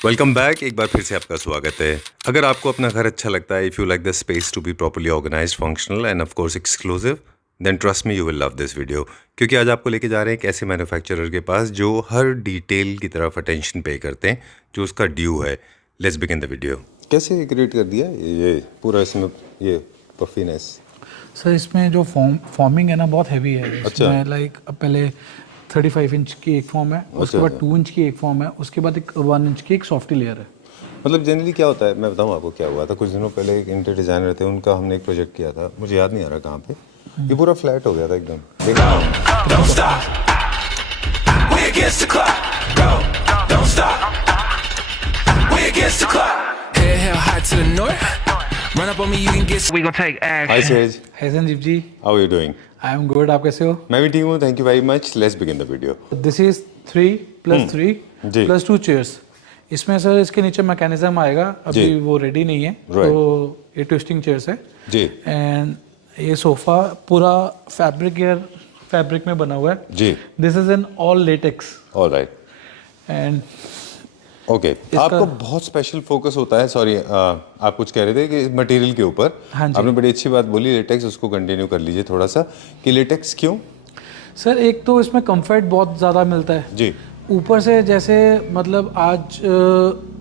Welcome back. एक बार फिर से आपका स्वागत है। अगर आपको अपना घर अच्छा लगता है, if you like the space to be properly organised, functional and of course exclusive, then trust me you will love this video. क्योंकि आज आपको लेके जा रहे हैं एक ऐसे मैन्युफैक्चरर के पास जो हर डिटेल की तरफ अटेंशन पे करते हैं, जो उसका ड्यू है। Let's begin the video. कैसे क्रिएट कर दिया ये पूरा इसमें ये पफीनेस? सर इसमें जो फॉर्मिंग है ना बहुत हैवी है। अच्छा। इसमें लाइक पहले 35 इंच की एक फॉर्म है, उसके बाद 2 इंच की एक फॉर्म है, उसके बाद एक 1 इंच की एक सॉफ्टी लेयर है। मतलब जनरली क्या होता है, मैं बताऊं आपको क्या हुआ था। कुछ दिनों पहले एक इंटीरियर डिजाइनर थे, उनका हमने एक प्रोजेक्ट किया था, मुझे याद नहीं आ रहा कहाँ पे। ये पूरा फ्लैट हो गया था एकदम। Don't stop. We against the clock. Go. Don't stop. We against the clock. Hell high to the north. Run up on me, you can get. We gonna take action. Hi सेज, है Sanjeev ji, how are you doing? I am good. आप कैसे हो? मैं भी ठीक हूँ, thank you very much. Let's begin the video. This is 3 + 3 जी। + 2 चेयर्स। इसमें सर इसके नीचे मैकेनिज्म आएगा, जी। अभी वो रेडी नहीं है। Right. तो ये ट्विस्टिंग चेयर्स है जी एंड ये सोफा पूरा फैब्रिक में बना हुआ है जी। This is an all latex alright, and okay. आपको बहुत स्पेशल फोकस होता है, सॉरी आप कुछ कह रहे थे कि मटेरियल के ऊपर। हाँ जी। आपने बड़ी अच्छी बात बोली, लेटेक्स, उसको कंटिन्यू कर लीजिए थोड़ा सा कि लेटेक्स क्यों? सर एक तो इसमें कंफर्ट बहुत ज़्यादा मिलता है, जी ऊपर से जैसे मतलब आज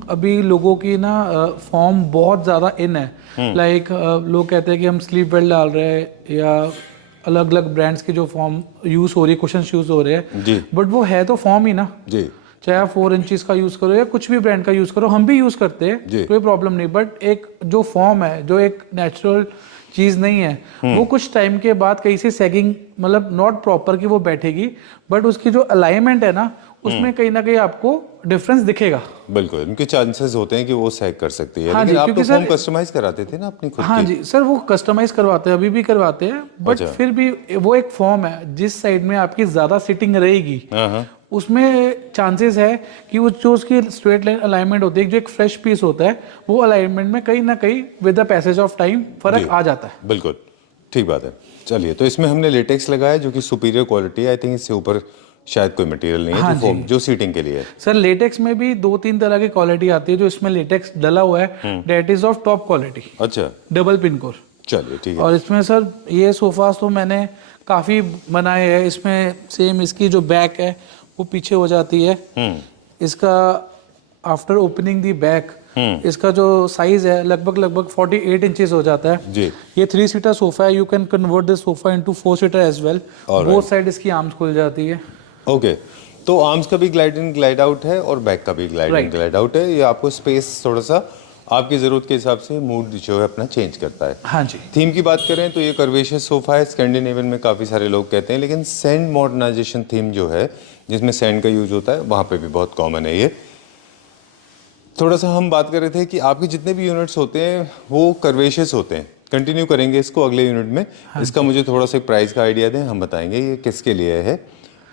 अभी लोगों की ना फॉर्म बहुत ज़्यादा इन है। लाइक लोग कहते हैं कि हम स्लीप वेल डाल रहे हैं या अलग अलग ब्रांड्स की जो फॉर्म यूज़ हो रही है, कुशन यूज़ हो रहे हैं, जी बट वो है तो फॉर्म ही ना। जी चाहे आप 4 इंचेस का यूज़ करो या कुछ भी ब्रांड का यूज़ करो, हम भी यूज़ करते जी। हैं, कोई प्रॉब्लम नहीं। बट एक जो फॉर्म है, जो एक नेचुरल चीज़ नहीं है, वो कुछ टाइम के बाद कहीं से सैगिंग, मतलब नॉट प्रॉपर कि वो बैठेगी, बट उसकी जो अलाइनमेंट है ना, उसमें कहीं ना कहीं आपको डिफरेंस दिखेगा। बिल्कुल, इनके चांसेस होते हैं कि वो सैग कर सकती है। हाँ लेकिन जी, आप तो क्योंकि फॉर्म सर- कस्टमाइज कराते थे ना अपनी खुद हाँ की। जी सर, वो कस्टमाइज करवाते हैं, अभी भी करवाते हैं, बट अच्छा। फिर भी वो एक फॉर्म है जिस साइड में आपकी ज़्यादा सिटिंग रहेगी, हाँ, उसमें चांसेस है कि वो जो उसकी स्ट्रेट लाइन अलाइनमेंट होती है, जो एक फ्रेश पीस होता है, वो अलाइनमेंट में कहीं ना कहीं with the passage of time फर्क जी। आ जाता है। बिल्कुल ठीक बात है। चलिए, तो इसमें हमने लेटेक्स लगाया जो कि सुपीरियर क्वालिटी है। आई थिंक इससे ऊपर शायद कोई मटेरियल नहीं है हाँ जो फोम जी। जो सीटिंग के लिए है। सर लेटेक्स में भी 2-3 तरह की क्वालिटी आती है। जो इसमें लेटेक्स डला हुआ है that is of top quality, अच्छा, डबल पिन कोर। चलिए ठीक है। और इसमें सर ये सोफास तो मैंने काफ़ी बनाए हैं। इसमें सेम इसकी जो बैक है वो पीछे हो जाती है। इसका आफ्टर ओपनिंग दी बैक, इसका जो साइज है लगभग 48 इंचेस हो जाता है जी। ये 3 सीटर सोफा है। You can convert this sofa into 4 seater as well. Alright. Both side इसकी आर्म्स खुल जाती है। ओके, तो आर्म्स का भी ग्लाइड इन ग्लाइड आउट है और बैक का भी ग्लाइड इन Right. ग्लाइड आउट है। ये आपको स्पेस थोड़ा सा आपकी ज़रूरत के हिसाब से मूड जो है अपना चेंज करता है। हाँ जी। थीम की बात करें तो ये कर्वेशियस सोफा है, स्कैंडिनेवियन में काफ़ी सारे लोग कहते हैं, लेकिन सैंड मॉडर्नाइजेशन थीम जो है जिसमें सैंड का यूज होता है वहाँ पे भी बहुत कॉमन है ये। थोड़ा सा हम बात कर रहे थे कि आपके जितने भी यूनिट्स होते हैं वो कर्वेशियस होते हैं। कंटिन्यू करेंगे इसको अगले यूनिट में। इसका मुझे थोड़ा सा प्राइस का आइडिया दें, हम बताएंगे ये किसके लिए है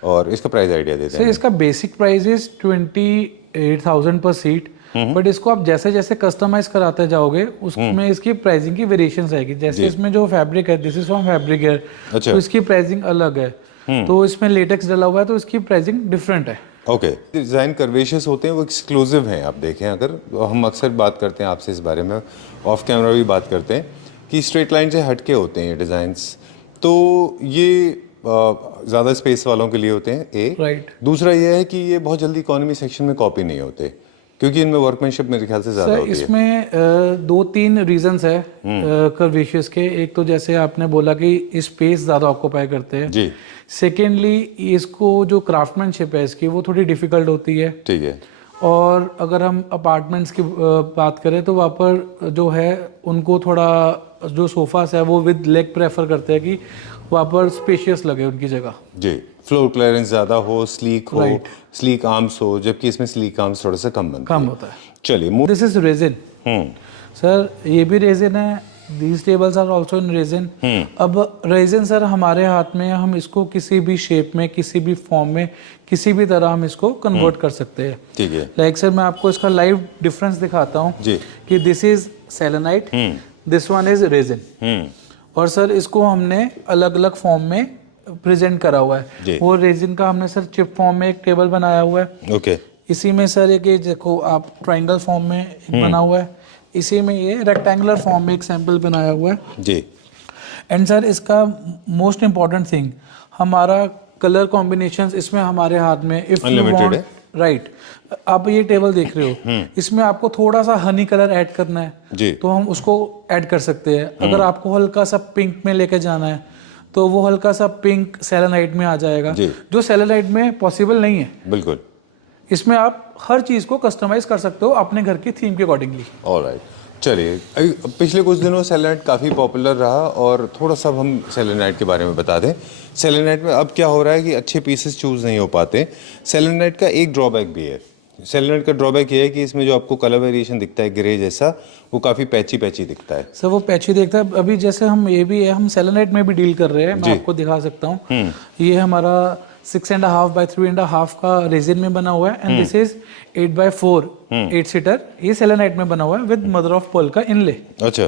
और इसका प्राइस आइडिया देते सर हैं। इसका बेसिक प्राइस इज 28,000 पर सीट, बट इसको आप जैसे जैसे कस्टमाइज कराते जाओगे उसमें इसकी प्राइसिंग की वेरिएशंस आएगी। जैसे इसमें जो फैब्रिक है, दिस इज फ्रॉम फैब्रिक है, अच्छा। तो इसकी प्राइसिंग अलग है। तो इसमें लेटेक्स डला हुआ है तो इसकी प्राइसिंग डिफरेंट है। ओके, डिज़ाइन कर्वेशियस होते हैं, वो एक्सक्लूसिव हैं। आप देखें, अगर हम अक्सर बात करते हैं आपसे इस बारे में, ऑफ कैमरा भी बात करते हैं कि स्ट्रेट लाइन से हटके होते हैं ये डिज़ाइंस। तो ये ज़्यादा स्पेस वालों के लिए होते हैं, एक। Right. दूसरा ये है कि ये बहुत जल्दी इकोनॉमी सेक्शन में कॉपी नहीं होते क्योंकि इनमें वर्कमैनशिप मेरे ख्याल से ज़्यादा सर होती है। इसमें 2-3 रीजंस है कर्वेशियस के। एक तो जैसे आपने बोला कि स्पेस ज़्यादा ऑक्यूपाई करते हैं। जी सेकेंडली इसको जो क्राफ्टमैनशिप है इसकी वो थोड़ी डिफिकल्ट होती है। ठीक है। और अगर हम अपार्टमेंट्स की बात करें तो वहाँ पर जो है उनको थोड़ा जो सोफास है वो विद लेग प्रेफर करते हैं कि वहाँ पर स्पेशियस लगे उनकी जगह। जी, फ्लोर क्लियरेंस ज़्यादा हो, स्लीक हो, Right. स्लीक आर्म्स हो, जबकि इसमें स्लीक आर्म्स थोड़ा सा कम बनते कम हैं। होता है। चलिए दिस इज रेजिन। सर ये भी रेजिन है, these tables are also in resin. अब रेजिन सर हमारे हाथ में है, हम इसको किसी भी शेप में, किसी भी फॉर्म में, किसी भी तरह हम इसको कन्वर्ट कर सकते हैं। ठीक है। लाइक सर मैं आपको इसका लाइव डिफरेंस दिखाता हूँ जी। कि this is selenite, this one is resin. और सर इसको हमने अलग अलग फॉर्म में प्रेजेंट करा हुआ जी। है। वो रेजिन का हमने सर चिप फॉर्म में एक टेबल बनाया हुआ है। ओके, इसी में सर एक ये देखो आप ट्रायंगल फॉर्म में एक बना हुआ है, इसी में ये रेक्टेंगुलर फॉर्म में एक सैंपल बनाया हुआ है जी। एंड सर इसका मोस्ट इम्पॉर्टेंट थिंग हमारा कलर कॉम्बिनेशंस इसमें हमारे हाथ में इफ यू Unlimited वांट है। राइट। आप ये टेबल देख रहे हो, इसमें आपको थोड़ा सा हनी कलर ऐड करना है जी। तो हम उसको ऐड कर सकते हैं। अगर आपको हल्का सा पिंक में लेके जाना है तो वो हल्का सा पिंक सेलेनाइट में आ जाएगा, जी। जो सेलेनाइट में पॉसिबल नहीं है। बिल्कुल। इसमें आप हर चीज को कस्टमाइज कर सकते हो अपने घर की थीम के अकॉर्डिंगली। ऑलराइट, चलिए पिछले कुछ दिनों सेलेनाइट काफ़ी पॉपुलर रहा और थोड़ा सा अब हम सेलेनाइट के बारे में बता दें। सेलेनाइट में अब क्या हो रहा है कि अच्छे पीसेस चूज़ नहीं हो पाते। सेलेनाइट का एक ड्रॉबैक भी है। सेलेनाइट का ड्रॉबैक ये है कि इसमें जो आपको कलर वेरिएशन दिखता है ग्रे जैसा, वो काफ़ी पैची पैची दिखता है। सर वो पैची देखता है। अभी जैसे हम ये भी है, हम सेलेनाइट में भी डील कर रहे हैं, मैं आपको दिखा सकता हूँ। ये हमारा 6.5 by 3.5 का रेजिन में बना हुआ है and this is 8x4 8 seater. ये सेलेनाइट में बना हुआ है विद मदर ऑफ पर्ल का इनले। अच्छा।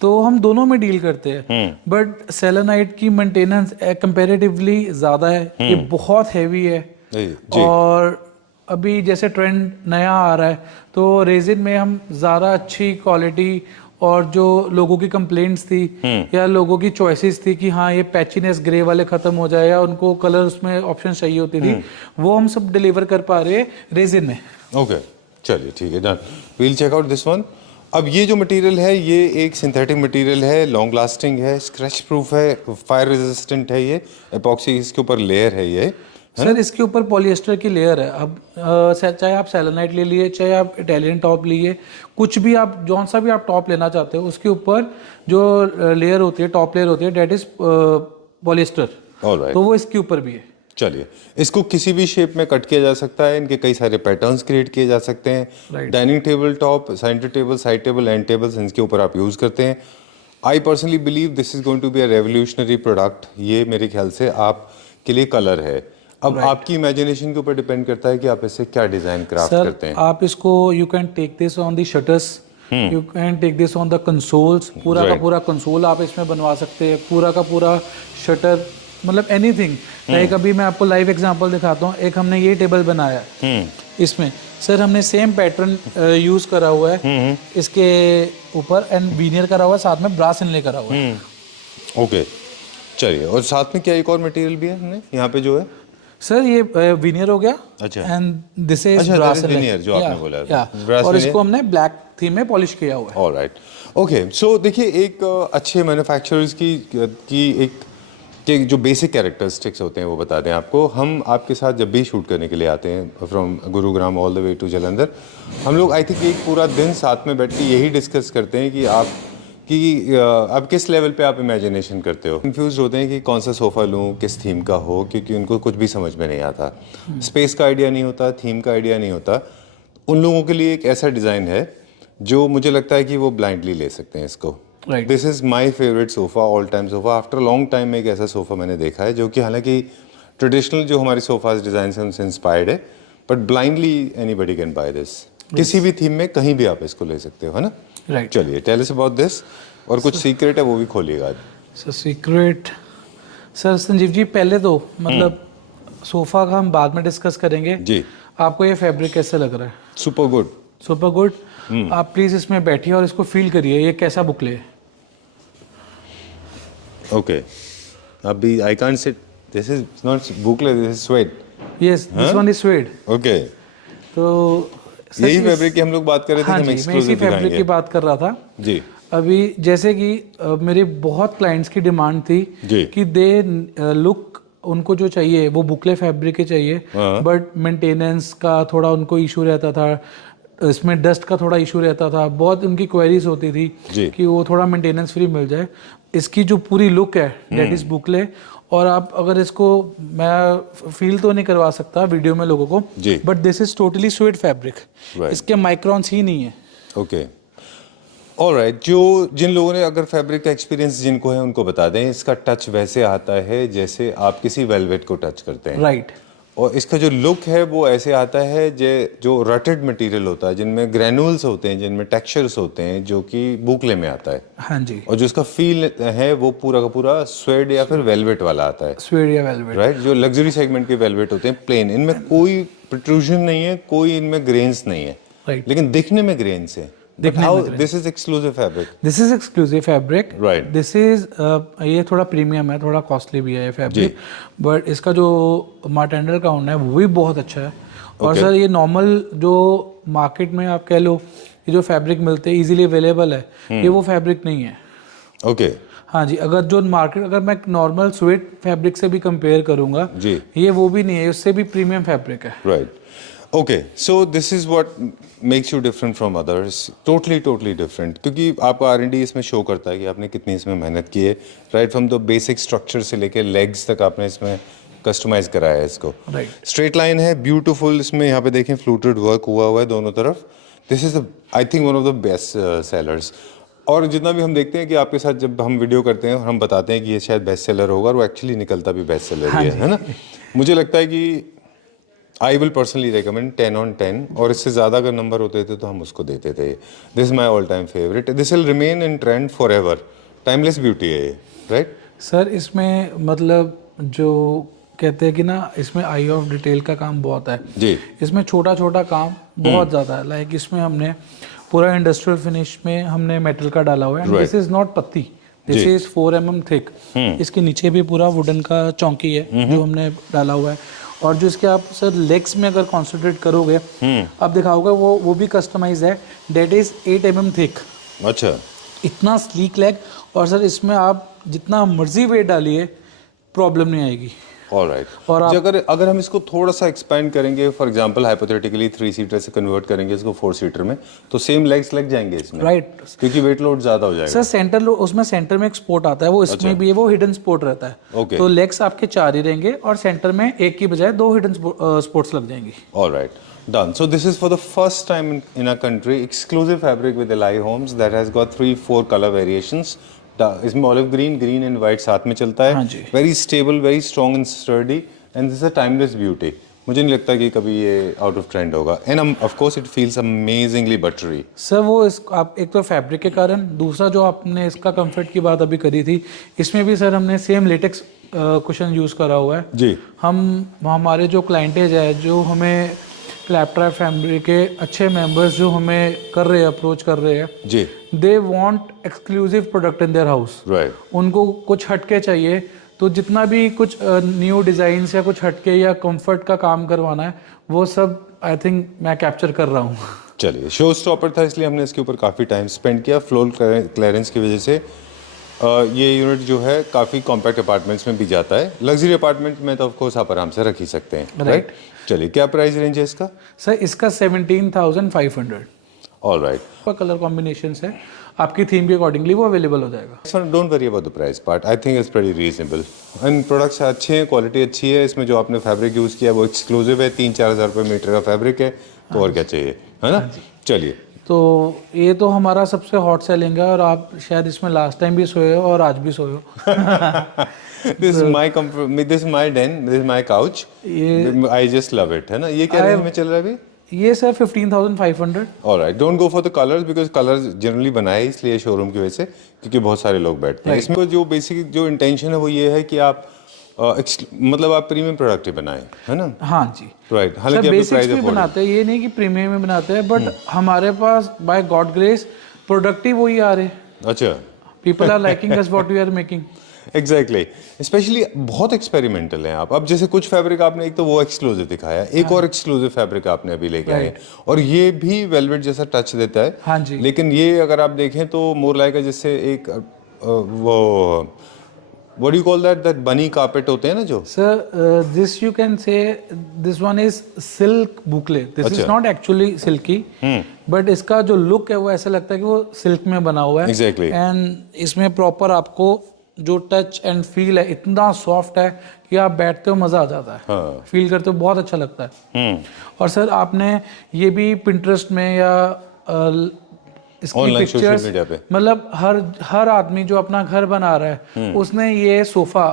तो हम दोनों में डील करते हैं, बट सेलेनाइट की मेंटेनेंस कंपैरेटिवली ज़्यादा है। ये बहुत हैवी है जी। और अभी जैसे ट्रेंड नया आ रहा है तो रेजिन में हम ज़्यादा अच्छी क्वालिटी और जो लोगों की कंप्लेंट्स थी या लोगों की चॉइसेस थी कि हाँ ये पैचीनेस ग्रे वाले खत्म हो जाए या उनको कलर उसमें ऑप्शन चाहिए होती थी, वो हम सब डिलीवर कर पा रहे हैं रेजिन में। ओके, चलिए ठीक है, done. We'll check out this one. अब ये जो मटेरियल है ये एक सिंथेटिक मटेरियल है, लॉन्ग लास्टिंग है, स्क्रैच प्रूफ है, फायर रेजिस्टेंट है, ये एपॉक्सी इसके ऊपर लेयर है ये। सर इसके ऊपर पॉलिएस्टर की लेयर है। अब चाहे आप सेलेनाइट ले लिए, चाहे आप इटालियन टॉप लिए, कुछ भी आप जौन सा भी आप टॉप लेना चाहते हो, उसके ऊपर जो लेयर होती है, टॉप लेयर होती है, डेट इज पॉलिएस्टर। ऑलराइट, तो वो इसके ऊपर भी है। चलिए, इसको किसी भी शेप में कट किया जा सकता है। इनके कई सारे पैटर्न्स क्रिएट किए जा सकते हैं। Dining table top, centre table, side table, end tables, इनके ऊपर आप यूज़ करते हैं। I personally believe this is going to be a revolutionary product. ये मेरे ख्याल से आपके लिए कलर है। अब आपकी इमेजिनेशन के ऊपर डिपेंड करता है कि आप इससे क्या डिजाइन क्राफ्ट करते हैं। आप इसको you can take this on the shutters, you can take this on the consoles. पूरा का पूरा कंसोल आप इसमें बनवा सकते हैं, पूरा का पूरा शटर, मतलब एनीथिंग। लाइक अभी मैं आपको लाइव एग्जांपल दिखाता हूँ। एक हमने ये टेबल बनाया है, इसमें सर हमने सेम पैटर्न यूज करा हुआ है इसके ऊपर एंड वीनियर करा हुआ है, साथ में ब्रास इनले करा हुआ है। ओके, चलिए, और साथ में क्या एक और मटेरियल भी है हमने यहाँ पे जो है? सर ये वीनियर हो गया। अच्छा। एंड दिस इज अच्छा, ब्रास veneer जो आपने बोला है। Brass और veneer। इसको हमने ब्लैक थीम में पॉलिश किया हुआ है। Alright, okay. सो देखिए, एक अच्छे मैन्युफैक्चरर्स की एक के जो बेसिक कैरेक्टरिस्टिक्स होते हैं वो बता दें आपको। हम आपके साथ जब भी शूट करने के लिए आते हैं from Gurugram all the way to Jalandhar, हम लोग आई थिंक एक पूरा दिन साथ में बैठ के यही डिस्कस करते हैं कि आप किस लेवल पे आप इमेजिनेशन करते हो। कंफ्यूज होते हैं कि कौन सा सोफ़ा लूँ, किस थीम का हो, क्योंकि उनको कुछ भी समझ में नहीं आता। स्पेस का आइडिया नहीं होता, थीम का आइडिया नहीं होता। उन लोगों के लिए एक ऐसा डिज़ाइन है जो मुझे लगता है कि वो ब्लाइंडली ले सकते हैं इसको। This is my favourite sofa, all time sofa. After long time में एक ऐसा सोफ़ा मैंने देखा है जो कि हालांकि ट्रेडिशनल जो हमारे सोफ़ाज डिज़ाइन से उनसे इंस्पायर्ड है, but blindly anybody can by this. किसी भी थीम में कहीं भी आप इसको ले सकते हो, है ना? राइट। चलिए, टेल अस अबाउट दिस। और कुछ सीक्रेट है वो भी खोलिएगा। Sir secret, sir Sanjeev ji पहले तो मतलब सोफ़ा का हम बाद में डिस्कस करेंगे जी। आपको ये फैब्रिक कैसा लग रहा है? Super good, super good. आप प्लीज इसमें बैठिए और इसको फील करिए, ये कैसा बुकले है। ओके, अभी I can't sit, this is not boucle, this is suede. Yes, this one is suede. Okay, तो यही फैब्रिक की हम लोग बात कर रहे थे। हाँ कि हम जी, मैं इसी एक्सक्लूसिव फैब्रिक की दिखाएंगे बात कर रहा था जी। अभी। जैसे कि मेरे बहुत क्लाइंट्स की डिमांड थी जी। कि दे लुक, उनको जो चाहिए वो बुकले फैब्रिक के चाहिए, बट मेंटेनेंस का थोड़ा उनको इशू रहता था, इसमें डस्ट का थोड़ा इशू रहता था, बहुत उनकी क्वेरीज होती थी कि वो थोड़ा मेंटेनेंस फ्री मिल जाए। इसकी जो पूरी लुक है डेट इज बुकले, और आप अगर इसको, मैं फील तो नहीं करवा सकता वीडियो में लोगों को, but this is totally swayed fabric. इसके माइक्रॉन्स ही नहीं है। Okay, alright. जो जिन लोगों ने अगर फैब्रिक का एक्सपीरियंस जिनको है उनको बता दें, इसका टच वैसे आता है जैसे आप किसी वेलवेट को टच करते हैं। राइट। और इसका जो लुक है वो ऐसे आता है जो रटेड मटेरियल होता है, जिनमें ग्रैनुल्स होते हैं, जिनमें टेक्सचर्स होते हैं, जो कि बुकले में आता है। हाँ जी। और जो इसका फील है वो पूरा का पूरा स्वेड या फिर वेलवेट वाला आता है। स्वेड या वेलवेट, राइट। जो लग्जरी सेगमेंट के वेलवेट होते हैं प्लेन, इनमें कोई प्रोट्रूजन नहीं है, कोई इनमें ग्रेन्स नहीं है, Right. लेकिन दिखने में ग्रेन्स है। This is exclusive fabric. This is exclusive fabric. Right. This is ये थोड़ा प्रीमियम है, थोड़ा कॉस्टली भी है ये फैब्रिक, बट इसका जो मार्टेंडल का ऊन है वो भी बहुत अच्छा है। और Okay. सर ये नॉर्मल जो मार्केट में आप कह लो ये जो फैब्रिक मिलते हैं इजीली अवेलेबल है, ये वो फैब्रिक नहीं है। ओके हाँ जी, अगर मैं नॉर्मल स्वेट फैब्रिक से भी कंपेयर करूंगा जी, ये वो भी नहीं है, उससे भी प्रीमियम फैब्रिक है। Right. Okay, so this is what makes you different from others, totally different, क्योंकि आपका R&D इसमें शो करता है कि आपने कितनी इसमें मेहनत की है, right from the basic structure से लेके लेग्स तक आपने इसमें कस्टमाइज कराया है इसको। राइट। स्ट्रेट लाइन है, ब्यूटीफुल, इसमें यहाँ पे देखें फ्लूटेड वर्क हुआ है दोनों तरफ। This is I think one of the best sellers. और जितना भी हम देखते हैं कि आपके साथ जब हम वीडियो करते हैं और हम बताते हैं कि ये शायद बेस्ट सेलर होगा, और वो एक्चुअली निकलता भी बेस्ट सेलर ही है ना। मुझे लगता है कि I will personally recommend 10 on 10, और इससे ज़्यादा अगर नंबर होते थे तो हम उसको देते थे। This is my all time favourite, this will remain in trend for ever, timeless beauty है ये, राइट। सर इसमें मतलब जो कहते हैं कि ना इसमें आई ऑफ डिटेल का काम बहुत है जी। इसमें छोटा छोटा काम बहुत ज़्यादा है। लाइक इसमें हमने पूरा इंडस्ट्रियल फिनिश में हमने मेटल का डाला हुआ है। दिस इज नॉट पत्ती, दिस इज 4 mm थिक। इसके नीचे भी पूरा वुडन का चौकी है जो हमने डाला हुआ है। और जो इसके आप सर लेग्स में अगर कॉन्सेंट्रेट करोगे आप दिखाओगे वो भी कस्टमाइज है, डेट इज 8 mm थिक। अच्छा, इतना स्लीक लेग, और सर इसमें आप जितना मर्जी वेट डालिए प्रॉब्लम नहीं आएगी। ऑलराइट। और आप- अगर हम इसको थोड़ा सा एक्सपेंड करेंगे, फॉर एग्जांपल हाइपोथेटिकली 3 सीटर से कन्वर्ट करेंगे इसको 4 सीटर में, तो सेम लेग्स लग जाएंगे इसमें, राइट। क्योंकि वेट लोड ज्यादा हो जाएगा। सर सेंटर उसमें सेंटर में एक स्पोर्ट आता है, वो इसमें भी है, वो हिडन स्पोर्ट रहता है। Okay. तो लेग्स आपके 4 ही रहेंगे और सेंटर में एक की बजाय 2 हिडन स्पोर्ट्स लग जाएंगी। Alright, done. So this is for the first time in our country, exclusive fabric with Eli Homes that has got 3-4 color variations. इसमें olive green, green and white साथ में चलता है। हाँ जी। Very stable, very strong and sturdy, and this is a timeless beauty. मुझे नहीं लगता कि कभी ये आउट ऑफ ट्रेंड होगा, and of course it feels amazingly buttery. Sir वो आप एक तो फैब्रिक के कारण, दूसरा जो आपने इसका कंफर्ट की बात अभी करी थी, इसमें भी सर हमने सेम लेटेक्स कुशन यूज़ करा हुआ है जी। हमारे जो क्लाइंटेज है, जो हमें क्लैपट्रैप फैमिली के अच्छे मेंबर्स जो हमें कर रहे हैं, अप्रोच कर रहे हैं, जी, they want exclusive product in their house. Right. उनको कुछ हटके चाहिए, तो जितना भी कुछ न्यू डिज़ाइंस या कुछ हटके या कंफर्ट का काम करवाना है, वो सब आई थिंक मैं कैप्चर कर रहा हूँ। चलिए, शो स्टॉपर था इसलिए हमने इसके ऊपर काफ़ी टाइम स्पेंड किया। फ्लोर क्लियरेंस की वजह से ये यूनिट जो है काफ़ी कॉम्पैक्ट अपार्टमेंट्स में भी जाता है। लग्जरी अपार्टमेंट में तो ऑफ कोर्स आप आराम से रख ही सकते हैं, राइट। चलिए, क्या प्राइस रेंज है इसका? सर इसका 17,500। All right. कलर कॉम्बिनेशन है, आपकी थीम के अकॉर्डिंगली वो अवेलेबल हो जाएगा। Don't worry about the price part, I think it's pretty reasonable, and products अच्छे हैं, क्वालिटी अच्छी है। इसमें जो आपने फैब्रिक यूज़ किया है वो एक्सक्लूसिव है, 3-4 हज़ार रुपये मीटर का फैब्रिक है, तो और क्या चाहिए, है ना। चलिए, तो ये तो हमारा सबसे हॉट सेलिंग है, और आप शायद इसमें लास्ट टाइम भी सोए हो और आज भी सोए हो। this is my den, this is my couch. I just love it, है ना। ये क्या रेंज में चल रहा है अभी? ये sir 15,500। Alright, don't go for the colors because colors generally बनाए इसलिए शोरूम की वजह से, क्योंकि बहुत सारे लोग बैठते हैं इसमें। जो बेसिक जो इंटेंशन है वो ये है कि आप मतलब आप प्रीमियम प्रोडक्ट ही बनाएं, है ना। हाँ जी, राइट। हालांकि बेसिक्स भी बनाते हैं, ये नहीं कि प्रीमियम में बनाते हैं, बट हमारे पास बाय गॉड ग्रेस प्रोडक्ट ही वही आ रहे हैं। अच्छा, people are liking us what we are making. Exactly, specially बहुत एक्सपेरिमेंटल हैं आप। अब जैसे कुछ फैब्रिक आपने एक तो वो एक्सक्लूसिव दिखाया, एक और एक्सक्लूसिव फैब्रिक आपने अभी लेके आए, और ये भी वेलवेट जैसा टच देता है। हाँ जी। लेकिन ये अगर आप देखें तो मोर लाइक जैसे एक वो what do you call that bunny carpet होते हैं ना जो। Sir this you can say this one is silk boucle, this is not actually silky, but इसका जो लुक है वो ऐसा लगता है कि वो सिल्क में बना हुआ है। एग्जैक्टली। एंड इसमें प्रॉपर आपको जो टच एंड फील है इतना सॉफ्ट है कि आप बैठते हो मजा आ जाता है। हाँ। फील करते हो बहुत अच्छा लगता है। और सर आपने ये भी पिंटरेस्ट में या इसकी Online social पिक्चर्स, media पे। मतलब हर आदमी जो अपना घर बना रहा है उसने ये सोफा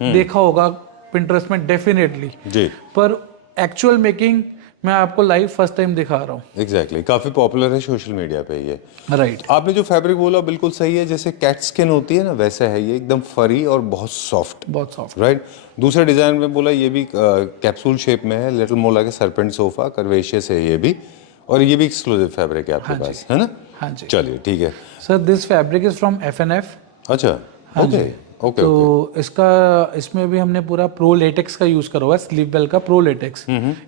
देखा होगा पिंटरेस्ट में डेफिनेटली जी। पर एक्चुअल मेकिंग मैं आपको लाइव फर्स्ट टाइम दिखा रहा हूँ। एग्जैक्टली काफी पॉपुलर है सोशल मीडिया पे ये। राइट, आपने जो फैब्रिक बोला बिल्कुल सही है, जैसे कैट स्किन होती है ना वैसा है ये, एकदम फरी और बहुत सॉफ्ट। बहुत सॉफ्ट। राइट। दूसरा डिजाइन में बोला ये भी कैप्सूल शेप में है, little more like serpent sofa, curvaceous है ये भी, और ये भी एक्सक्लूसिव फैब्रिक है आपके पास, है ना? हाँ जी। चलिए ठीक है sir this fabric is from FNF। अच्छा ओके ओके। तो इसमें भी हमने पूरा प्रो लेटेक्स का यूज करा हुआ है, स्लीप वेल का प्रो लेटेक्स।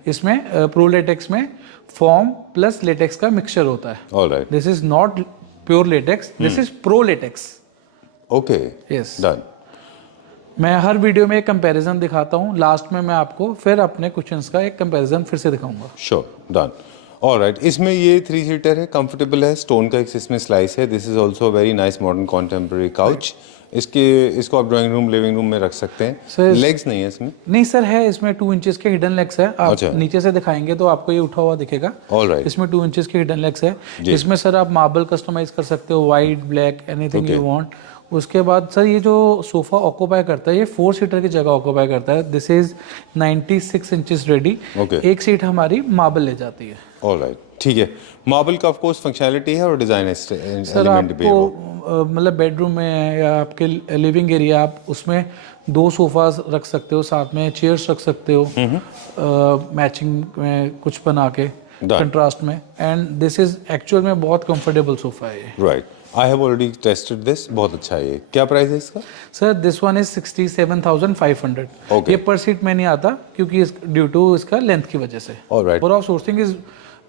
इसमें प्रो लेटेक्स में फॉर्म प्लस लेटेक्स का मिक्सचर होता है। Alright this is not pure latex, this is pro latex. Okay yes. Done. मैं हर वीडियो में एक कंपैरिजन दिखाता हूँ, लास्ट में मैं आपको फिर अपने क्वेश्चंस का एक कंपैरिजन फिर से दिखाऊंगा। Sure done. ऑलराइट, इसमें ये 3 सीटर है, कंफर्टेबल है, स्टोन का एक इसमें स्लाइस है। This is also very nice modern contemporary couch. इसको आप ड्राइंग रूम लिविंग रूम में रख सकते हैं। Sir, लेग्स नहीं है इसमें? नहीं सर, है इसमें 2 इंचेस के हिडन लेग्स है। आप अच्छा। नीचे से दिखाएंगे तो आपको ये उठा हुआ दिखेगा। ऑलराइट। इसमें 2 इंचेस के हिडन लेग्स है। जी। इसमें सर आप मार्बल कस्टमाइज कर सकते हो, white black anything Okay. You want. उसके बाद सर ये जो सोफा ऑक्यूपाई करता है ये 4 सीटर की जगह ऑक्यूपाई करता है। This is 96 inches ready. Okay. एक सीट हमारी मार्बल ले जाती है। ऑलराइट ठीक है। मार्बल का ऑफ कोर्स फंक्शनैलिटी है और डिजाइन सर एलिमेंट भी है वो। आपको मतलब बेडरूम में या आपके लिविंग एरिया, आप उसमें 2 सोफास रख सकते हो, साथ में चेयर्स रख सकते हो मैचिंग में कुछ बना के कंट्रास्ट में। एंड दिस इज एक्चुअल में बहुत कंफर्टेबल सोफा है ये। Right, I have already tested this, बहुत अच्छा है ये। क्या प्राइस है इसका? Sir this one is 67,500। Okay. ये पर सीट में नहीं आता क्योंकि ड्यू टू इसका लेंथ की वजह से। ऑलराइट। और सोर्सिंग इज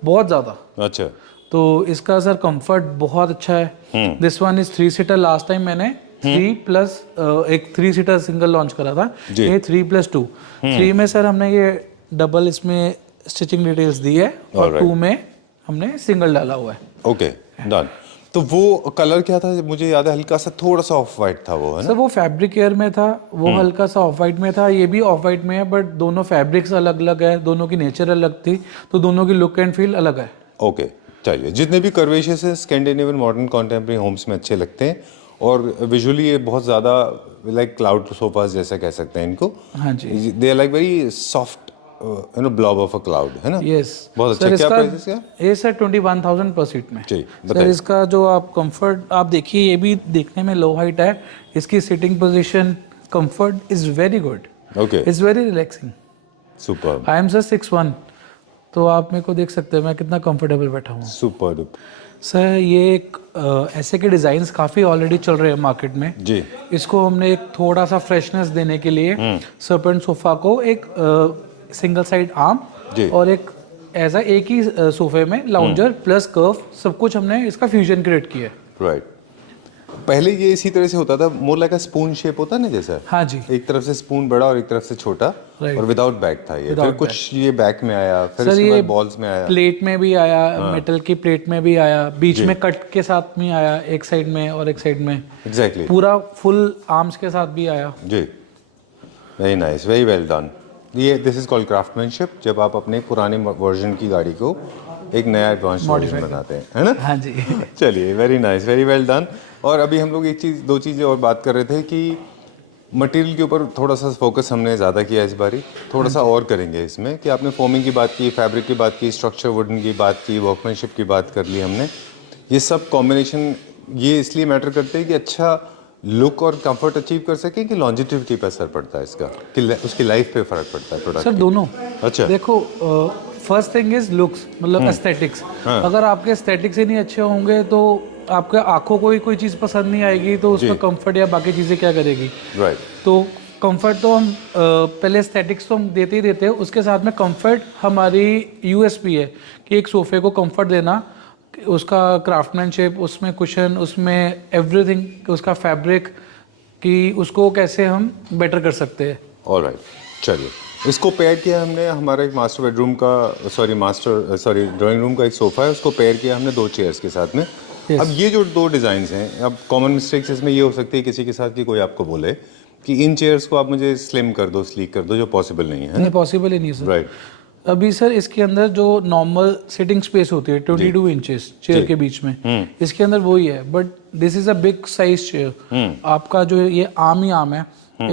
बहुत ज़्यादा, अच्छा तो इसका सर कंफर्ट बहुत अच्छा है। This one is 3 seater. Last time मैंने 3 प्लस एक 3 सीटर सिंगल लॉन्च करा था, जी। ये 3+2। 3 में सर हमने ये डबल इसमें स्टिचिंग डिटेल्स दी है और Alright. 2 में हमने सिंगल डाला हुआ है। Okay done. तो वो कलर क्या था? मुझे याद है हल्का सा थोड़ा सा ऑफ वाइट था वो, है ना? सर वो फैब्रिक एयर में था, वो हल्का सा ऑफ वाइट में था, ये भी ऑफ वाइट में है, बट दोनों फैब्रिक्स अलग अलग है, दोनों की नेचर अलग थी, तो दोनों की लुक एंड फील अलग है। ओके चलिए, जितने भी कर्वेशियस है स्कैंडिनेवियन मॉडर्न कॉन्टेम्प्रेरी होम्स में अच्छे लगते हैं, और विजुअली ये बहुत ज़्यादा लाइक क्लाउड सोफास जैसा कह सकते हैं इनको। हाँ जी। They are like very soft blob of a cloud, है ना? यस। बहुत अच्छा। क्या प्राइस है इसका? ये सर 21,000 पर सीट में। जी, सर बताइए। इसका जो आप कंफर्ट आप देखिए, ये भी देखने में लो हाइट है, इसकी sitting position comfort is very good, okay it's very relaxing. Super I am sir 6'1", तो आप मेरे को देख सकते हैं मैं कितना कंफर्टेबल बैठा हूँ। सुपर सर ये एक ऐसे के डिज़ाइंस काफ़ी ऑलरेडी चल रहे हैं मार्केट में जी। इसको हमने एक थोड़ा सा फ्रेशनेस देने के लिए सर्पेंट सोफा को एक सिंगल साइड आर्म जी। और एक ऐसा एक ही सोफे में लाउंजर प्लस कर्व सब कुछ हमने इसका फ्यूजन क्रिएट किया है। राइट। पहले ये इसी तरह से होता था, मोर लाइक स्पून शेप होता है ना जैसा। हाँ जी। एक तरफ से स्पून बड़ा और एक तरफ से छोटा, Right. और विदाउट बैक था ये। फिर Without कुछ ये बैक में आया, फिर सर इसके ये बाद बॉल्स में आया। प्लेट में भी आया, मेटल की प्लेट में भी आया, बीच में कट के साथ में आया, एक साइड में और एक साइड में एग्जैक्टली पूरा फुल आर्म्स के साथ भी आया। जी। Very nice, very well done. ये दिस इज कॉल्ड क्राफ्टमैनशिप, जब आप अपने पुराने वर्जन की गाड़ी को एक नया एडवांस वर्जन बनाते हैं, है ना? हाँ जी। चलिए, very nice, very well done. और अभी हम लोग दो चीज़ें और बात कर रहे थे कि मटेरियल के ऊपर थोड़ा सा फोकस हमने ज़्यादा किया इस बारी, थोड़ा सा और करेंगे इसमें कि आपने फोमिंग की बात की, फैब्रिक की बात की, स्ट्रक्चर वुडन की बात की, वर्कमैनशिप की बात कर ली हमने। ये सब कॉम्बिनेशन ये इसलिए मैटर करते हैं कि अच्छा लुक और कंफर्ट अचीव कर सके, कि लॉन्जिटिविटी पे असर पड़ता है इसका, कि उसकी लाइफ पे फर्क पड़ता है प्रोडक्ट सर दोनों। अच्छा। देखो फर्स्ट थिंग इज लुक्स, मतलब एस्थेटिक्स। अगर आपके एस्थेटिक्स ही नहीं अच्छे होंगे तो आपके आंखों को ही कोई चीज़ पसंद नहीं आएगी, तो उसका कंफर्ट या बाकी चीज़ें क्या करेगी? राइट। तो कंफर्ट तो हम पहले एस्थेटिक्स तो हम देते ही देते हैं, उसके साथ में कंफर्ट हमारी यूएसपी है कि एक सोफे को कंफर्ट देना, उसका क्राफ्टमैनशिप, उसमें कुशन, उसमें एवरीथिंग, उसका फैब्रिक, कि उसको कैसे हम बेटर कर सकते हैं। ऑलराइट, चलिए इसको पेयर किया हमने, हमारा एक मास्टर बेडरूम का सॉरी ड्राइंग रूम का एक सोफ़ा है, उसको पेयर किया हमने 2 चेयर्स के साथ में। Yes. अब ये जो 2 डिज़ाइंस हैं, अब कॉमन मिस्टेक्स इसमें ये हो सकती है किसी के साथ कि कोई आपको बोले कि इन चेयर्स को आप मुझे स्लिम कर दो, स्लीक कर दो, जो पॉसिबल नहीं है। नहीं, पॉसिबल ही नहीं सर। राइट। अभी सर इसके अंदर जो नॉर्मल सिटिंग स्पेस होती है 22 इंचेस चेयर के बीच में, इसके अंदर वही है, but this is a big size chair. आपका जो ये आर्म ही आर्म है,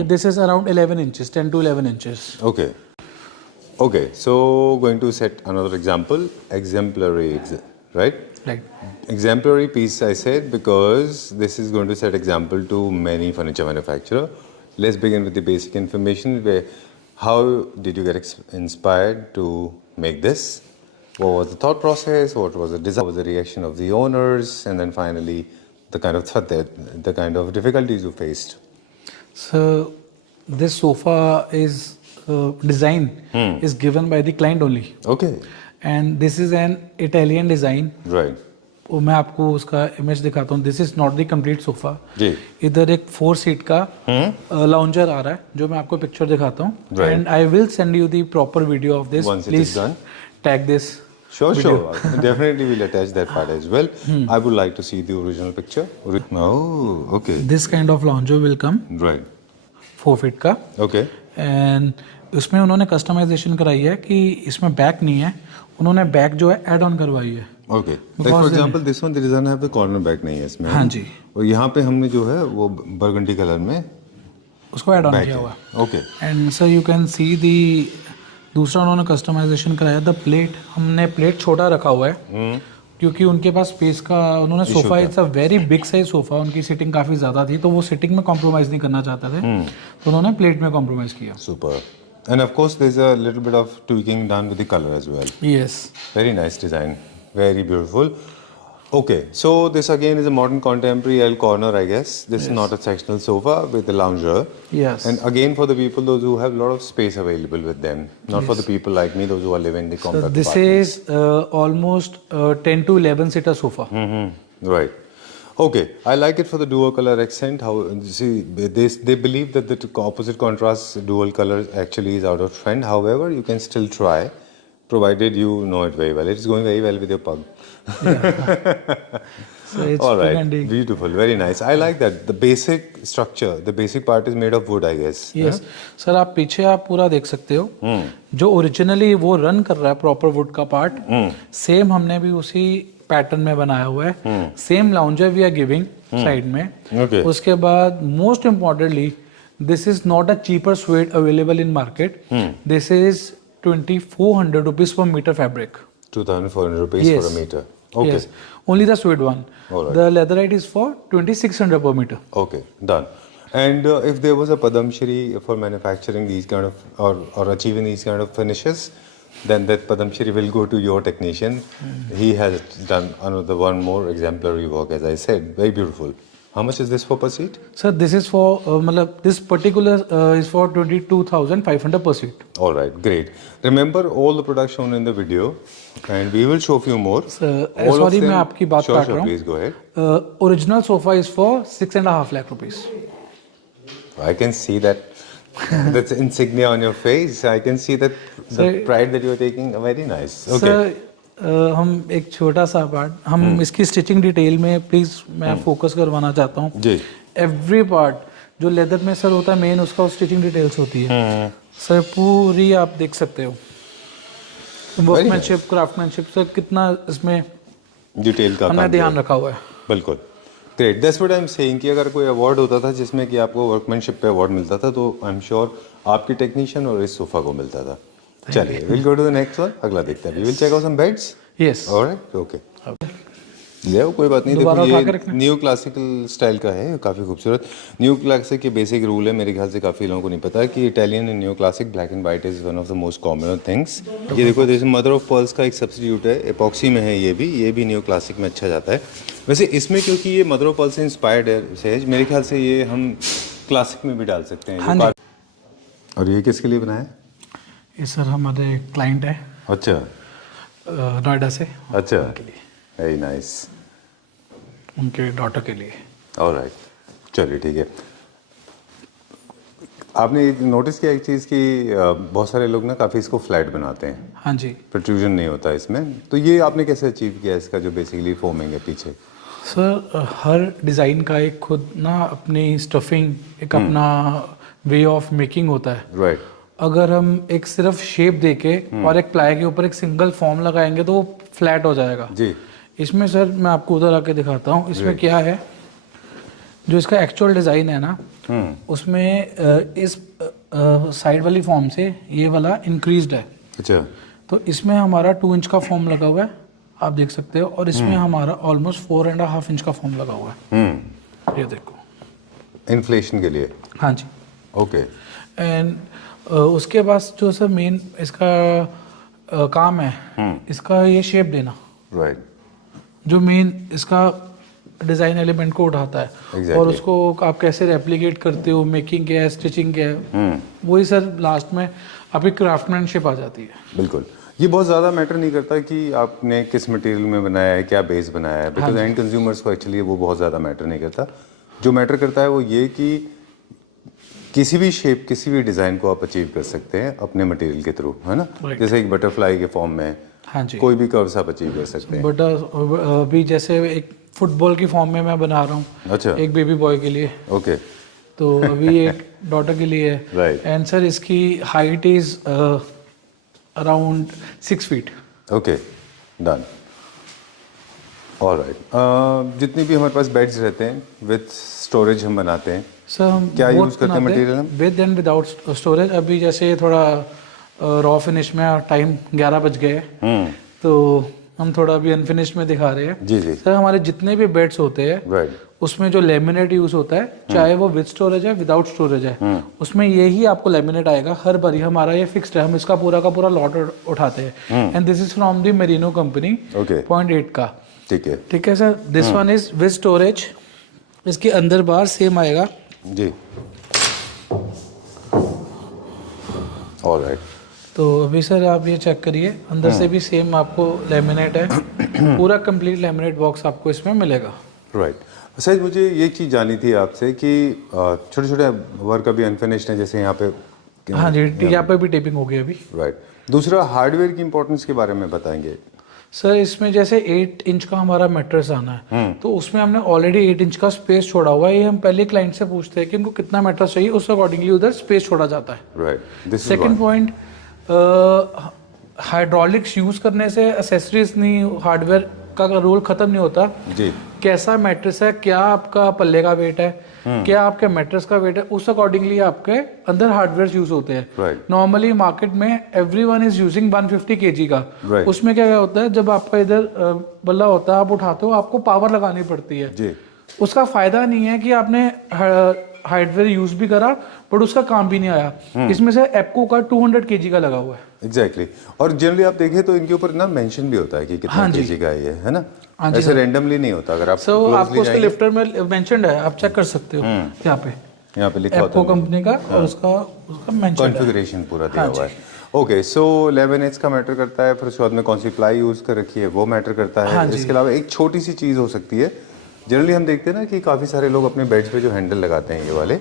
this is around 11 inches, 10 to 11 inches. Okay. Okay, so going to set another example, exemplary, right? Right. Exemplary piece I said because this is going to set example to many furniture manufacturer. Let's begin with the basic information. How did you get inspired to make this? What was the thought process? What was the design? What was the reaction of the owners? And then finally, the kind of difficulties you faced. So this sofa is design is given by the client only, Okay, and this is an Italian design. right. वो मैं आपको उसका image दिखाता हूँ. This is not the complete sofa. जी. इधर एक 4 seat का लाउंजर आ रहा है जो मैं आपको पिक्चर दिखाता हूँ. Right. And I will send you the proper video of this. Once it is please done. Tag this. Sure. Definitely we'll attach that part as well. I would like to see the original picture. Oh, okay. This kind of lounger will come Right. 4 feet का. Okay. And उसमें उन्होंने customization कराई है कि इसमें back नहीं है. उन्होंने बैक जो है एड ऑन करवाई है. Okay. Like for example, this one there doesn't have the corner back नहीं है इसमें. हाँ जी. और यहाँ पे हमने जो है वो बरगंडी कलर में उसको एड ऑन back किया है. हुआ. Okay. And sir you can see the दूसरा उन्होंने कस्टमाइजेशन कराया. द प्लेट हमने प्लेट छोटा रखा हुआ है क्योंकि उनके पास स्पेस का उन्होंने sofa it's a very big size sofa. उनकी सीटिंग काफ़ी ज़्यादा थी तो वो सीटिंग में कॉम्प्रोमाइज़ नहीं करना चाहते थे. तो उन्होंने प्लेट में कॉम्प्रोमाइज़ किया. Super. And of course there's a little bit of tweaking done with the color as well. Yes. Very nice design. Very beautiful. Okay, so this again is a modern contemporary L corner, I guess. This is not a sectional sofa with a lounger. Yes. And again, for the people, those who have a lot of space available with them, not for the people like me, those who are living in the So compact this apartments. is almost 10 to 11 seater sofa. Right. Okay, I like it for the dual color accent. How see they believe that the opposite contrast dual color actually is out of trend. However, you can still try, provided you know it very well. It is going very well with your pug. So it's All right, pretending. beautiful, very nice. I like that. The basic structure, the basic part is made of wood, I guess. Yes sir. आप पीछे आप पूरा देख सकते हो. जो originally वो run कर रहा है प्रॉपर वुड का पार्ट, सेम हमने भी उसी पैटर्न में बनाया हुआ है. Same lounger we are giving side में. Okay. उसके बाद most importantly this is not a cheaper suede available in market. This is 2400 rupees per meter fabric. 2,400 rupees Yes. for a meter. Okay. Yes. Only the suede one. All right. The leatherite is for 2,600 per meter. Okay, done. And if there was a Padam Shri for manufacturing these kind of or achieving these kind of finishes, then that Padam Shri will go to your technician. He has done another one more exemplary work, as I said. Very beautiful. How much is this for per seat? Sir, this is for मतलब this particular is for 22,500 per seat. All right, great. Remember all the products shown in the video, and we will show few more. Sir, All of sorry them- मैं आपकी बात Sure, काट sure, रहा हूँ. please go ahead. Original sofa is for 6.5 lakh rupees. I can see that. That's insignia on your face. I can see that the Sir- pride that you are taking. Very nice. Okay. Sir हम एक छोटा सा part हम इसकी stitching detail में please मैं focus करवाना चाहता हूँ. जी. एवरी पार्ट जो लेदर में सर होता है मेन उसका स्टिचिंग डिटेल्स होती है. सर पूरी आप देख सकते हो वर्कमैनशिप क्राफ्टमैनशिप सर कितना इसमें डिटेल का हमने काम ध्यान किया। रखा हुआ है. बिल्कुल. Great. That's what I am saying कि अगर कोई अवार्ड होता था जिसमें कि आपको वर्कमैनशिप पे अवार्ड मिलता था तो आई एम श्योर आपकी टेक्नीशियन और इस सोफा को मिलता था. चलिए we'll go to the next one. अगला देखते हैं. We will check out some beds. Yes. Alright. Okay. ले आओ, कोई बात नहीं. दोबारा देखो उठा के ये रखना। न्यू क्लासिकल स्टाइल का है, काफ़ी खूबसूरत. न्यू क्लासिक के बेसिक रूल है, मेरे ख्याल से काफ़ी लोगों को नहीं पता कि Italian and new classic black and white is one of the most common things. ये देखो जैसे मदर ऑफ पर्ल्स का एक सब्सिट्यूट है, एपॉक्सी में है. ये भी न्यू क्लासिक में अच्छा जाता है. वैसे इसमें क्योंकि ये मदर ऑफ पर्ल से इंस्पायर्ड है सहज, मेरे ख्याल से ये हम क्लासिक में भी डाल सकते हैं. हाँ जी. और ये किसके लिए बनाया है? ये सर हमारे क्लाइंट है अच्छा नोएडा से. अच्छा. उनके लिए, वेरी नाइस. उनके डॉटर के लिए. ऑलराइट. चलिए ठीक है. आपने नोटिस किया एक चीज़ कि बहुत सारे लोग ना काफ़ी इसको फ्लैट बनाते हैं, हाँ जी. प्रोट्रूजन नहीं होता इसमें. तो ये आपने कैसे अचीव किया इसका जो बेसिकली फोमिंग है पीछे? सर हर डिज़ाइन का एक खुद ना अपनी स्टफिंग एक अपना वे ऑफ मेकिंग होता है. राइट. अगर हम एक सिर्फ शेप देके और एक प्लाई के ऊपर एक सिंगल फॉर्म लगाएंगे तो वो फ्लैट हो जाएगा. जी. इसमें सर मैं आपको उधर आके दिखाता हूँ. इसमें क्या है जो इसका एक्चुअल डिज़ाइन है ना उसमें इस साइड वाली फॉर्म से ये वाला इंक्रीज्ड है. अच्छा। तो इसमें हमारा 2 इंच का फॉर्म लगा हुआ है, आप देख सकते हो, और इसमें हमारा ऑलमोस्ट 4.5 इंच का फॉर्म लगा हुआ है। ये देखो, इन्फ्लेशन के लिए। हाँ जी। ओके। एंड उसके बाद जो सर मेन इसका काम है, इसका ये शेप देना, राइट। जो मेन इसका डिज़ाइन एलिमेंट को उठाता है। Exactly. और उसको आप कैसे रेप्लिकेट करते हो, मेकिंग क्या है, स्टिचिंग क्या है, वही सर लास्ट में आपकी क्राफ्टमैनशिप आ जाती है। बिल्कुल। ये बहुत ज़्यादा मैटर नहीं करता कि आपने किस मटेरियल में बनाया है, क्या बेस बनाया है, बिकॉज एंड कंज्यूमर्स को एक्चुअली वो बहुत ज़्यादा मैटर नहीं करता। जो मैटर करता है वो ये कि किसी भी शेप, किसी भी डिज़ाइन को आप अचीव कर सकते हैं अपने मटेरियल के थ्रू, है ना। Right. जैसे एक बटरफ्लाई के फॉर्म में हाँ जी। कोई भी कर्व्स आप अचीव कर सकते हैं। बट अभी जैसे एक फुटबॉल की फॉर्म में मैं बना रहा हूँ, अच्छा। एक बेबी बॉय के लिए, ओके। तो अभी एक डॉटर के लिए है। Right. एंड सर इसकी height is around 6 feet. Okay, done. Alright. जितनी भी हमारे पास बेड्स रहते हैं विद स्टोरेज हम बनाते हैं, सर हम क्या both यूज़ करते हैं बनाते मटेरियल हम? With and without storage. अभी जैसे थोड़ा रॉ फिनिश में टाइम 11 बज गए, तो हम थोड़ा अभी अनफिनिश्ड में दिखा रहे हैं। जी जी। सर हमारे जितने भी बेड्स होते हैं, राइट। उसमें जो लेमिनेट यूज होता है, चाहे वो विद स्टोरेज है विदाउट स्टोरेज है, उसमें यही आपको लेमिनेट आएगा हर बारी। हमारा ये फिक्स्ड है, हम इसका पूरा का पूरा लॉट उठाते हैं। And this is from the merino company, Okay. 0.8 का। ठीक है। ठीक है sir, this one is with storage. इसके अंदर बाहर सेम आएगा। जी। ऑलराइट। तो अभी सर आप ये चेक करिए, अंदर से भी सेम आपको लेमिनेट है। पूरा कंप्लीट लेमिनेट बॉक्स आपको इसमें मिलेगा। राइट। सर मुझे ये चीज़ जानी थी आपसे कि छोटे छोटे वर्क अभी अनफिनिश्ड है, जैसे यहाँ पे। हाँ जी, यहाँ पे भी टेपिंग हो गई अभी। राइट। दूसरा, हार्डवेयर की इंपॉर्टेंस के बारे में बताएंगे। सर इसमें जैसे 8 इंच का हमारा मैट्रेस आना है, तो उसमें हमने ऑलरेडी 8 इंच का स्पेस छोड़ा हुआ है। ये हम पहले क्लाइंट से पूछते हैं कि उनको कितना मैट्रेस चाहिए, उस अकॉर्डिंगली उधर स्पेस छोड़ा जाता है। Right. This second point, hydraulics use करने से एसेसरीज नहीं, हार्डवेयर का रोल खत्म नहीं होता। जी। कैसा मैट्रेस है, क्या आपका पल्ले का वेट है, क्या आपके मैट्रेस का वेट है, उस अकॉर्डिंगली आपके अंदर हार्डवेयर यूज होते हैं। Right. नॉर्मली मार्केट में एवरीवन इज यूजिंग 150 kg का। Right. उसमें क्या होता है, जब आपका इधर बल्ला होता है, आप उठाते हो, आपको पावर लगानी पड़ती है। जी। उसका फायदा नहीं है कि आपने हार्डवेयर यूज भी करा बट उसका काम भी नहीं आया। इसमें से एप्को का 200 kg का लगा हुआ है। एग्जैक्टली। और जनरली आप देखें तो इनके ऊपर ना मेंशन भी होता है कि कितना हाँ जी। केजी का है ये, है ना। हाँ जी ऐसे रैंडमली नहीं होता। अगर आप सो आपको उसके लिफ्टर में मेंशन्ड है, आप चेक कर सकते हो। यहाँ पे लिखा होता एप्को है कंपनी का, और उसका मेंशन्ड है। कॉन्फ़िगरेशन पूरा दिया हाँ हुआ जी। है। ओके, सो 11 इंच का मैटर करता है, फिर उसके बाद में कौन सी प्लाई यूज कर रखी है वो मैटर करता है। हाँ जी। इसके अलावा एक छोटी सी चीज़ हो सकती है, जनरली हम देखते हैं ना कि काफ़ी सारे लोग अपने बेड्स पे जो हैंडल लगाते हैं, ये वाले,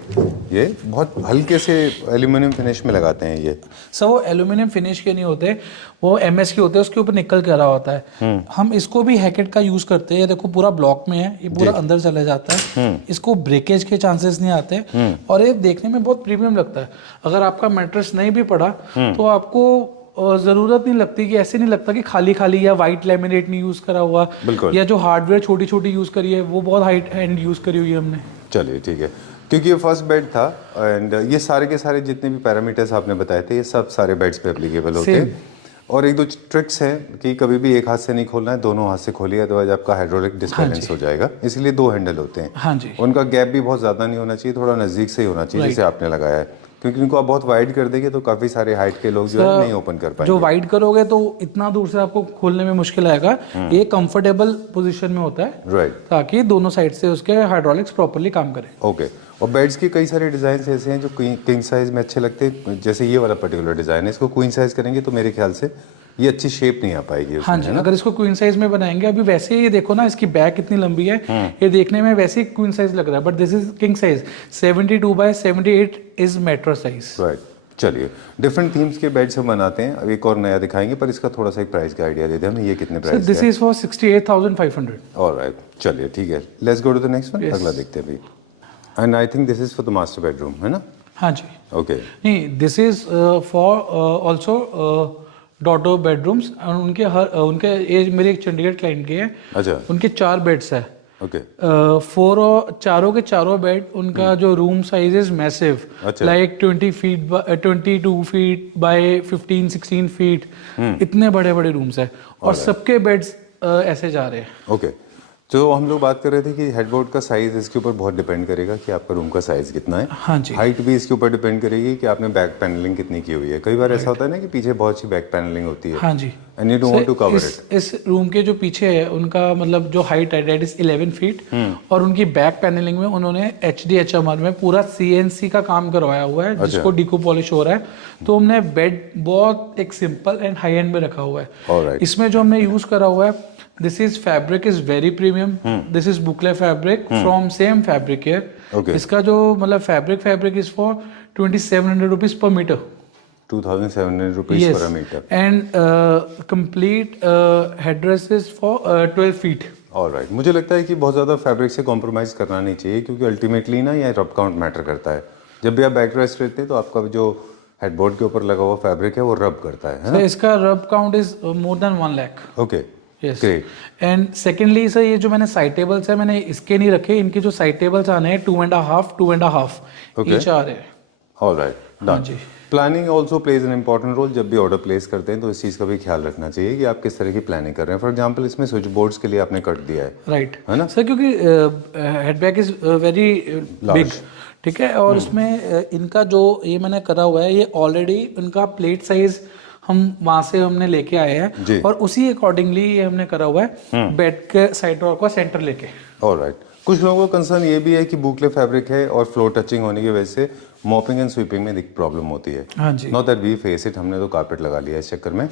ये बहुत हल्के से एल्यूमिनियम फिनिश में लगाते हैं ये। सर वो एल्यूमिनियम फिनिश के नहीं होते, वो एमएस के होते हैं, उसके ऊपर निकल के रहा होता है। हम इसको भी हैकेट का यूज करते हैं। देखो पूरा ब्लॉक में है, ये पूरा अंदर चला जाता है, इसको ब्रेकेज के चांसेस नहीं आते, और ये देखने में बहुत प्रीमियम लगता है। अगर आपका मैट्रेस नहीं भी पड़ा तो आपको जरूरत नहीं लगती कि, ऐसे नहीं लगता कि खाली खाली या वाइट लेमिनेट नहीं यूज करा हुआ, या जो हार्डवेयर छोटी छोटी यूज करी है वो बहुत हाई एंड यूज करी हुई है हमने। चलिए ठीक है, क्योंकि ये फर्स्ट बेड था एंड ये सारे के सारे जितने भी पैरामीटर्स आपने बताए थे, ये सब सारे बेड्स पे एप्लीकेबल होते हैं। और एक दो ट्रिक्स हैं कि कभी भी एक हाथ से नहीं खोलना है, दोनों हाथ से खोलिए, अदरवाइज आपका हाइड्रोलिक डिस्बैलेंस हो जाएगा। इसलिए 2 हैंडल होते हैं। हाँ जी। उनका गैप भी बहुत ज़्यादा नहीं होना चाहिए, थोड़ा नज़दीक से ही होना चाहिए, जैसे आपने लगाया है। क्योंकि उनको आप बहुत वाइड कर देंगे तो काफ़ी सारे हाइट के लोग जो है नहीं ओपन कर पाएंगे। जो वाइड करोगे तो इतना दूर से आपको खोलने में मुश्किल आएगा। ये कंफर्टेबल पोजीशन में होता है, राइट, ताकि दोनों साइड से उसके हाइड्रोलिक्स प्रॉपर्ली काम करें। ओके। और बेड्स के कई सारे डिज़ाइन ऐसे हैं जो किंग साइज में अच्छे लगते हैं, जैसे ये वाला पर्टिकुलर डिज़ाइन है, इसको क्वीन साइज करेंगे तो मेरे ख्याल से ये अच्छी शेप नहीं आ पाएगी उसमें, हाँ जी। अगर इसको क्वीन साइज में बनाएंगे, अभी वैसे ही ये देखो ना, इसकी बैक इतनी लंबी है, ये देखने में वैसे ही क्वीन साइज लग रहा है, but this is king size. 72/78 is metro size. Right. चलिए, डिफरेंट थीम्स के बेड्स हम बनाते हैं, अब एक और नया दिखाएंगे, पर इसका थोड़ा सा एक प्राइस का आइडिया दे दें हमें, ये कितने प्राइस का है? This is for 68,500। ऑलराइट, चलिए ठीक है, let's go to the next one. अगला देखते हैं अभी। And I think this is for the master bedroom, है ना? हाँ जी। ओके। नहीं, this is for also daughter bedrooms. उनके उनके ये मेरे एक चंडीगढ़ क्लाइंट के हैं। अच्छा। उनके 4 बेड्स है, ओके फोर और चारों के चारों बेड उनका जो रूम साइज इज मैसिव, अच्छा। लाइक 22 फीट बाय 15-16 फीट, इतने बड़े बड़े रूम्स है और सबके बेड्स ऐसे जा रहे हैं। ओके, तो हम लोग बात कर रहे थे कि हेडबोर्ड का साइज इसके ऊपर बहुत डिपेंड करेगा कि आपका रूम का साइज कितना है। हाँ जी। हाइट भी इसके ऊपर डिपेंड करेगी कि आपने बैक पैनलिंग कितनी की हुई है। कई बार ऐसा होता है ना कि पीछे बहुत सी बैक पैनलिंग होती है। हाँ जी। And you don't want to cover it. इस रूम के जो पीछे है उनका मतलब जो हाइट है दैट इज 11 फीट और उनकी बैक पैनलिंग में उन्होंने HDHMR में पूरा CNC का काम करवाया हुआ है जिसको डिको पॉलिश हो रहा है। तो हमने बेड बहुत एक सिंपल एंड हाई एंड में रखा हुआ है। Alright. इसमें जो हमने यूज करा हुआ है, this is fabric is very premium, this is boucle fabric from same fabric care. Okay. इसका जो मतलब fabric is for 2700 rupees per metre. 2700 rupees Yes, per a meter. and complete headrest is for 12 feet. Alright, मुझे लगता है कि बहुत ज़्यादा fabric से कॉम्प्रोमाइज़ करना नहीं चाहिए क्योंकि अल्टीमेटली ना ये रब काउंट मैटर करता है। जब भी आप बैक रेस्ट लेते हैं तो आपका जो हेडबोर्ड के ऊपर लगा हुआ फैब्रिक है वो रब करता है So ना? इसका रब count is more than 1 lakh. Okay, Yes. Great. And secondly sir ये जो मैंने साइड टेबल्स है मैंने इसके नहीं रखे, इनके जो साइड टेबल्स आने हैं 2.5 Okay. ईच आ रहे हैं। ऑलराइट, हाँ डन। जी। Planning also plays an important role. जब भी ऑर्डर प्लेस करते हैं तो इस चीज़ का भी ख्याल रखना चाहिए कि आप किस तरह की प्लानिंग कर रहे हैं। फॉर एग्जांपल इसमें स्विच बोर्ड्स के लिए आपने कट दिया है, राइट है ना? सर, क्योंकि हेडबैग इज वेरी बिग, ठीक है, और इसमें इनका जो ये मैंने करा हुआ है ये ऑलरेडी उनका प्लेट साइज हम वहां से हमने लेके आए जी। हैं और उसी अकॉर्डिंगली ये हमने करा हुआ है बेड के साइड डोर का सेंटर लेके। ऑलराइट। कुछ लोगों का कंसर्न ये भी है कि बुकले फैब्रिक है और फ्लोर टचिंग होने की वजह से मॉपिंग एंड स्वीपिंग में प्रॉब्लम होती है। हाँ जी। Not that we face it, हमने तो कारपेट लगा लिया इस चक्कर में।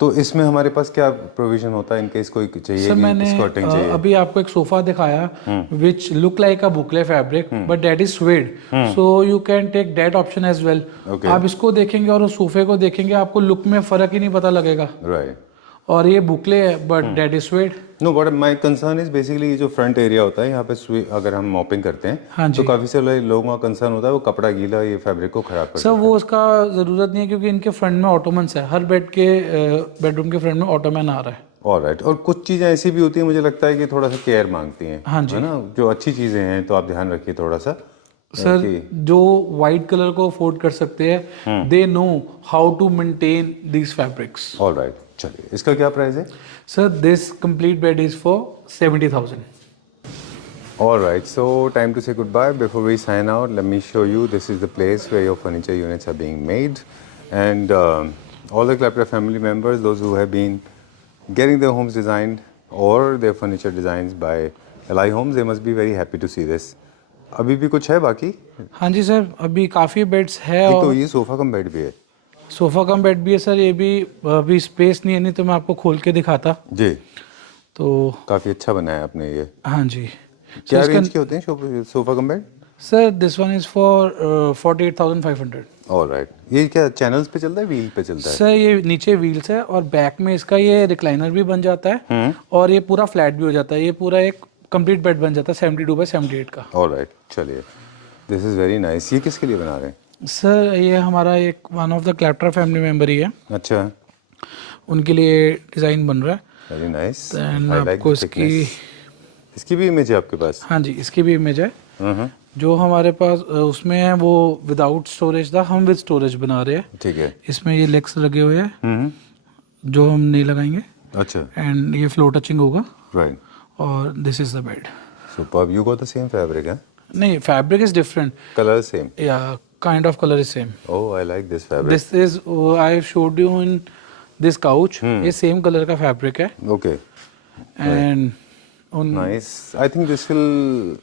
तो इसमें हमारे पास क्या प्रोविजन होता है इनकेस कोई चाहिए सर कि मैंने स्कर्टिंग चाहिए? अभी आपको एक सोफा दिखाया which look like a boucle fabric but that is suede, so you can take that option as well. Okay. आप इसको देखेंगे और उस सोफे को देखेंगे आपको लुक में फर्क ही नहीं पता लगेगा। राइट। और ये बुकले है but that is suede. No, but my concern is basically ये जो फ्रंट एरिया होता है यहाँ पे अगर हम मॉपिंग करते हैं हाँ तो जी। काफी सारे लोगों का कंसर्न होता है वो कपड़ा गीला ये फैब्रिक को खराब कर सर वो उसका जरूरत नहीं है क्योंकि इनके फ्रंट में ऑटोमन्स है, हर बेड के बेडरूम के फ्रंट में ऑटोमन आ रहा है। ऑलराइट। और कुछ चीज़ें ऐसी भी होती हैं मुझे लगता है कि थोड़ा सा केयर मांगती हैं, हाँ जी। है ना? जो अच्छी चीज़ें हैं तो आप ध्यान रखिए थोड़ा सा। सर जो वाइट कलर को अफोर्ड कर सकते हैं they know how to maintain these fabrics. Alright, चलिए इसका क्या प्राइस है? Sir, this complete bed is for 70,000. Alright, so time to say goodbye. Before we sign out, let me show you this is the place where your furniture units are being made. And all the Klepra family members, those who have been getting their homes designed or their furniture designs by Eli Homes, they must be very happy to see this. अभी भी कुछ है बाकी? हाँ जी sir, अभी काफ़ी beds है एक और तो ये सोफा कम बेड भी है। सोफा कम बेड भी है सर। ये भी अभी स्पेस नहीं है, नहीं तो मैं आपको खोल के दिखाता। जी, तो काफ़ी अच्छा बनाया आपने ये। हाँ जी। क्या रेंज के होते हैं sofa cum bed? Sir this one is for 48,500। Alright, ये क्या चैनल्स पे चलता है, व्हील पे चलता है? सर ये नीचे व्हील्स है और बैक में इसका ये रिक्लाइनर भी बन जाता है और ये पूरा फ्लैट भी हो जाता है। ये पूरा एक कंप्लीट बेड बन जाता है 72/78 का। ऑलराइट, चलिए दिस इज़ वेरी नाइस। ये किसके लिए बना रहे हैं? सर ये हमारा एक one of the clapter family member ही है, अच्छा, उनके लिए डिज़ाइन बन रहा है। Very nice. Then आपको इसकी भी इमेज है आपके पास? हाँ जी, इसकी भी इमेज है। जो हमारे पास उसमें है वो विदाउट स्टोरेज था, हम विद स्टोरेज बना रहे हैं। ठीक है। इसमें ये लेग्स लगे हुए हैं जो हम नहीं लगाएंगे अच्छा, एंड ये फ्लोर टचिंग होगा राइट। और this is the bed. Superb, you got the same fabric है? नहीं, fabric is different, colour same? या kind of colour is same. Oh, I like this fabric. This is I showed you in this couch, ये same colour का fabric है okay, and nice. I think this will,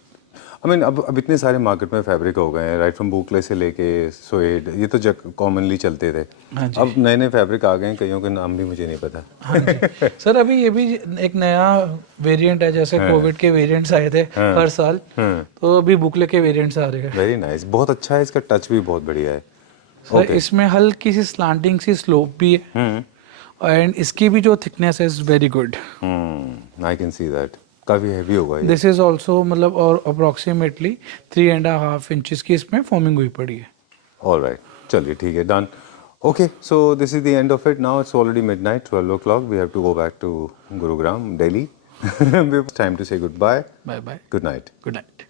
I mean अब इतने सारे market में fabric हो गए हैं, राइट फ्रॉम बुकले से लेके स्वेड, ये तो कॉमनली चलते थे। हाँ जी। अब नए नए फैब्रिक आ गए हैं, कईयों के नाम भी मुझे नहीं पता। हाँ जी। सर अभी ये भी एक नया वेरिएंट है, जैसे कोविड के वेरिएंट्स आए थे हर साल, तो अभी बुकले के वेरिएंट्स आ रहे हैं। वेरी नाइस, बहुत अच्छा है, इसका टच भी बहुत बढ़िया है। सर इसमें हल्की सी स्लांटिंग सी स्लोप भी है एंड इसकी भी जो thickness is very good. I can see that, काफी हैवी होगा ये। दिस इज ऑल्सो मतलब और अप्रोक्सीमेटली 3.5 इंचेस की इसमें फॉर्मिंग हुई पड़ी है। ऑलराइट, चलिए ठीक है, done. Okay, so this is the end of it now. It's already midnight, 12 o'clock. We have to go back to Gurugram, Delhi. Time to say goodbye. Bye bye, Good night. Good night.